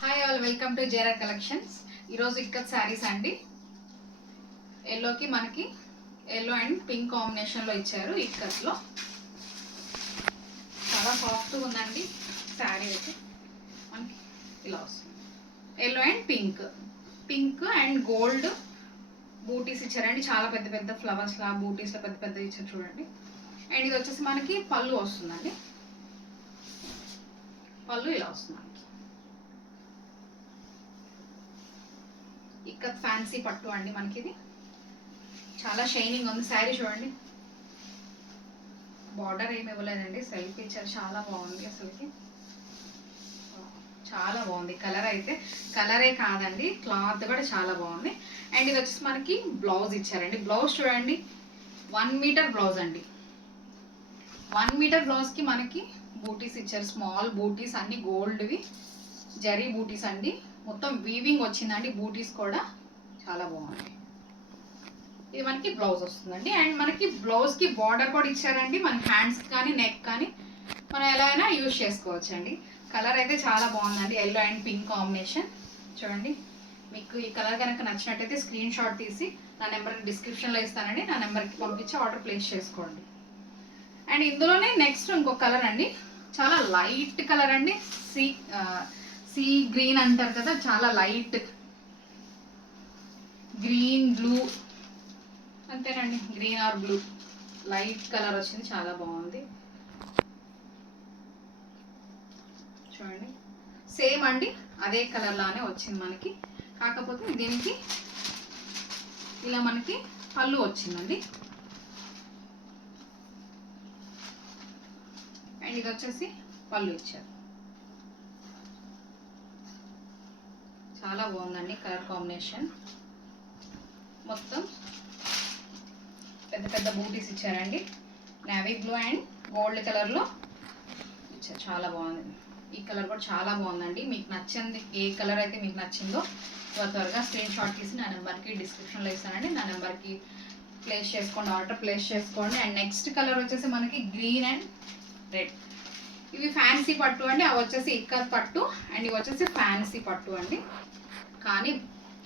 Hi all, welcome to Zera collections. ఈరోజు ఇక్కత్ శారీస్ అండి. ఎల్లోకి మనకి ఎల్లో అండ్ పింక్ కాంబినేషన్లో ఇచ్చారు. ఇక్కత్లో చాలా సాఫ్ట్గా ఉందండి శారీ అయితే. మనకి ఇలా వస్తుంది. Yellow and pink and gold బూటీస్ ఇచ్చారండి. చాలా పెద్ద పెద్ద ఫ్లవర్స్లా బూటీస్లో పెద్ద పెద్ద ఇచ్చారు చూడండి. అండ్ ఇది వచ్చేసి మనకి పళ్ళు వస్తుందండి. పళ్ళు ఇలా వస్తుంది. ఇక్కత్ ఫ్యాన్సీ పట్టు అండి. మనకి ఇది చాలా షైనింగ్ ఉంది. శారీ చూడండి, బార్డర్ ఏమి ఇవ్వలేదండి, సెల్ఫ్ ఇచ్చారు. చాలా బాగుంది, అసలుకి చాలా బాగుంది. కలర్ అయితే కలరే కాదండి, క్లాత్ కూడా చాలా బాగుంది. అండ్ ఇది వచ్చేసి మనకి బ్లౌజ్ ఇచ్చారండి. బ్లౌజ్ చూడండి, 1 మీటర్ బ్లౌజ్ అండి. 1 మీటర్ బ్లౌజ్కి మనకి బూటీస్ ఇచ్చారు. స్మాల్ బూటీస్ అన్ని గోల్డ్వి జరీ బూటీస్ అండి. మొత్తం వీవింగ్ వచ్చిందండి. బూటీస్ కూడా చాలా బాగుంది. ఇది మనకి బ్లౌజ్ వస్తుందండి. అండ్ మనకి బ్లౌజ్కి బార్డర్ కూడా ఇచ్చారండి. మన హ్యాండ్స్ కానీ నెక్ కానీ మనం ఎలా అయినా యూజ్ చేసుకోవచ్చు అండి. కలర్ అయితే చాలా బాగుందండి, ఎల్లో అండ్ పింక్ కాంబినేషన్. చూడండి, మీకు ఈ కలర్ కనుక నచ్చినట్టయితే స్క్రీన్ షాట్ తీసి నా నెంబర్కి డిస్క్రిప్షన్లో ఇస్తానండి. నా నెంబర్కి పంపించి ఆర్డర్ ప్లేస్ చేసుకోండి. అండ్ ఇందులోనే నెక్స్ట్ ఇంకొక కలర్ అండి, చాలా లైట్ కలర్ అండి. సీ గ్రీన్ అంటారు కదా, చాలా లైట్ గ్రీన్ బ్లూ, అంతేనండి, green or blue light colour వచ్చింది. చాలా బాగుంది. చూడండి, సేమ్ అండి, అదే కలర్ లానే వచ్చింది మనకి. కాకపోతే దీనికి ఇలా మనకి పళ్ళు వచ్చిందండి. అండ్ ఇది వచ్చేసి పళ్ళు ఇచ్చారు. చాలా బాగుందండి కలర్ కాంబినేషన్. మొత్తం పెద్ద పెద్ద బూటీస్ ఇచ్చారండి. నేవీ బ్లూ అండ్ గోల్డ్ కలర్లో ఇచ్చారు. చాలా బాగుంది. ఈ కలర్ కూడా చాలా బాగుందండి. మీకు నచ్చింది ఏ కలర్ అయితే మీకు నచ్చిందో త్వరగా స్క్రీన్ షాట్ తీసి నా నెంబర్కి డిస్క్రిప్షన్లో ఇస్తానండి. నా నెంబర్కి ప్లేస్ చేసుకోండి, ఆర్డర్ ప్లేస్ చేసుకోండి. అండ్ నెక్స్ట్ కలర్ వచ్చేసి మనకి గ్రీన్ అండ్ రెడ్. ఇవి ఫ్యాన్సీ పట్టు అండి. అవి వచ్చేసి ఇక్కత్ పట్టు అండ్ ఇవి వచ్చేసి ఫ్యాన్సీ పట్టు అండి. కానీ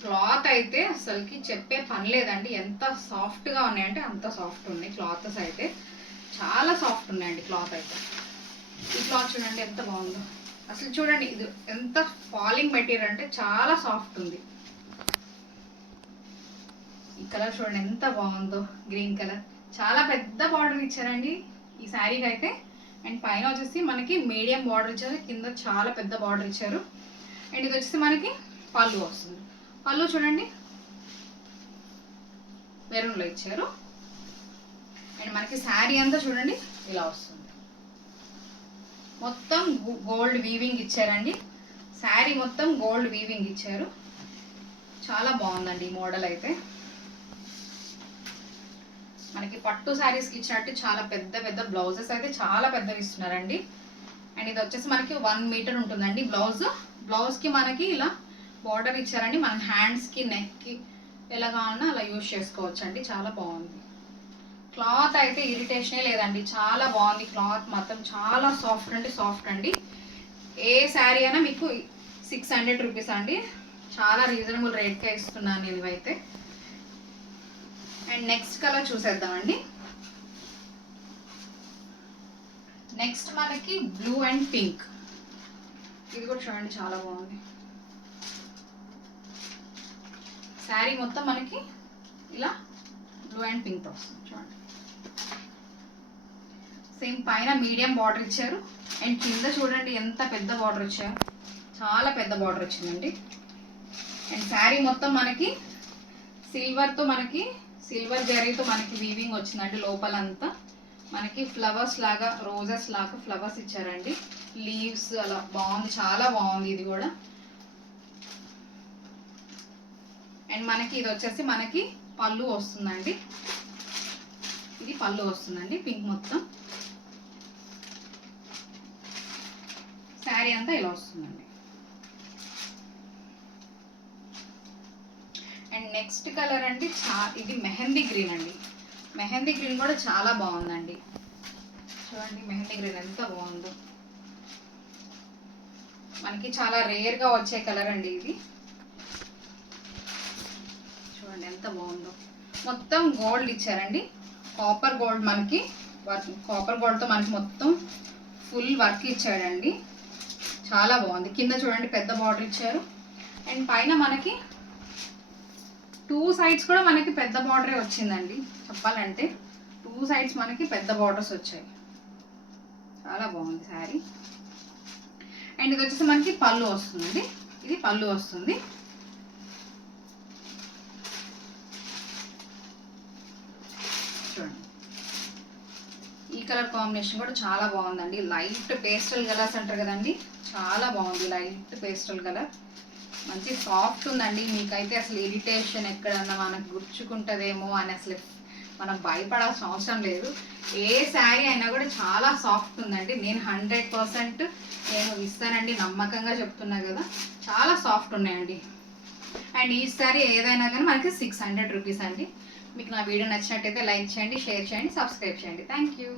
క్లాత్ అయితే అసలుకి చెప్పే పని లేదండి. ఎంత సాఫ్ట్గా ఉన్నాయంటే అంత సాఫ్ట్ ఉన్నాయి. క్లాత్స్ అయితే చాలా సాఫ్ట్ ఉన్నాయండి. క్లాత్ అయితే ఈ క్లాత్ చూడండి ఎంత బాగుందో. అసలు చూడండి, ఇది ఎంత ఫాలింగ్ మెటీరియల్ అంటే చాలా సాఫ్ట్ ఉంది. ఈ కలర్ చూడండి ఎంత బాగుందో, గ్రీన్ కలర్. చాలా పెద్ద బార్డర్ ఇచ్చారండి ఈ శారీకి అయితే. అండ్ పైన వచ్చేసి మనకి మీడియం బార్డర్ ఇచ్చారు, కింద చాలా పెద్ద బార్డర్ ఇచ్చారు. అండ్ ఇది వచ్చేసి మనకి పళ్ళు వస్తుంది. పళ్ళు చూడండి మెరూన్లో ఇచ్చారు. అండ్ మనకి శారీ అంతా చూడండి ఇలా వస్తుంది. మొత్తం గోల్డ్ వీవింగ్ ఇచ్చారండి. శారీ మొత్తం గోల్డ్ వీవింగ్ ఇచ్చారు. చాలా బాగుందండి ఈ మోడల్ అయితే. మనకి పట్టు శారీస్కి ఇచ్చినట్టు చాలా పెద్ద పెద్ద బ్లౌజెస్ అయితే చాలా పెద్దవి ఇస్తున్నారండి. అండ్ ఇది వచ్చేసి మనకి 1 మీటర్ ఉంటుందండి బ్లౌజ్. బ్లౌజ్కి మనకి ఇలా బార్డర్ ఇచ్చారండి. మన హ్యాండ్స్కి నెక్కి ఎలా కావాలన్నా అలా యూజ్ చేసుకోవచ్చు అండి. చాలా బాగుంది. క్లాత్ అయితే ఇరిటేషనే లేదండి, చాలా బాగుంది. క్లాత్ మాత్రం చాలా సాఫ్ట్ అండి. ఏ శారీ అయినా మీకు 600 రూపీస్ అండి. చాలా రీజనబుల్ రేట్కే ఇస్తున్నాను నేను ఇవైతే. అండ్ నెక్స్ట్ కలర్ చూసేద్దామండి. నెక్స్ట్ మనకి బ్లూ అండ్ పింక్. ఇది కూడా చూడండి చాలా బాగుంది. శారీ మొత్తం మనకి ఇలా బ్లూ అండ్ పింక్ వస్తుంది. చూడండి, సేమ్ పైన మీడియం బార్డర్ ఇచ్చారు. అండ్ కింద చూడండి ఎంత పెద్ద బార్డర్ ఇచ్చారు, చాలా పెద్ద బార్డర్ వచ్చిందండి. అండ్ శారీ మొత్తం మనకి సిల్వర్తో, మనకి సిల్వర్ జరీతో మనకి వీవింగ్ వచ్చిందండి. లోపలంతా మనకి ఫ్లవర్స్ లాగా, రోజెస్ లాగా ఫ్లవర్స్ ఇచ్చారండి. లీవ్స్ అలా బాగుంది, చాలా బాగుంది ఇది కూడా. అండ్ మనకి ఇది వచ్చేసి మనకి పళ్ళు వస్తుందండి. ఇది పళ్ళు వస్తుందండి పింక్ మొత్తం. శారీ అంతా ఇలా వస్తుందండి. అండ్ నెక్స్ట్ కలర్ అండి, ఇది మెహందీ గ్రీన్ అండి. మెహందీ గ్రీన్ కూడా చాలా బాగుందండి. చూడండి మెహందీ గ్రీన్ ఎంత బాగుందో. మనకి చాలా రేర్గా వచ్చే కలర్ అండి ఇది. చూడండి ఎంత బాగుందో. మొత్తం గోల్డ్ ఇచ్చారండి, కాపర్ గోల్డ్. మనకి వర్క్ కాపర్ గోల్డ్తో మనకి మొత్తం ఫుల్ వర్క్ ఇచ్చాడండి. చాలా బాగుంది. కింద చూడండి పెద్ద బార్డర్ ఇచ్చారు. అండ్ పైన మనకి 2 సైడ్స్ కూడా మనకి పెద్ద బార్డరే వచ్చిందండి. చెప్పాలంటే 2 సైడ్స్ మనకి పెద్ద బార్డర్స్ వచ్చాయి. చాలా బాగుంది శారీ. అండ్ ఇది వచ్చేసి మనకి పళ్ళు వస్తుంది. ఇది పళ్ళు వస్తుంది. చూడండి ఈ కలర్ కాంబినేషన్ కూడా చాలా బాగుందండి. లైట్ పేస్టల్ కలర్స్ అంటారు కదండి, చాలా బాగుంది. లైట్ పేస్టల్ కలర్ మంచి సాఫ్ట్ ఉందండి. మీకైతే అసలు ఇరిటేషన్ ఎక్కడన్నా మనకు గుర్చుకుంటుందేమో అని అసలు మనం భయపడాల్సిన అవసరం లేదు. ఏ శారీ అయినా కూడా చాలా సాఫ్ట్ ఉందండి. నేను 100% నేను ఇస్తానండి, నమ్మకంగా చెప్తున్నా కదా. చాలా సాఫ్ట్ ఉన్నాయండి. అండ్ ఈ శారీ ఏదైనా కానీ మనకి 600 రూపీస్ అండి. మీకు నా వీడియో నచ్చినట్టయితే లైక్ చేయండి, షేర్ చేయండి, సబ్స్క్రైబ్ చేయండి. Thank you.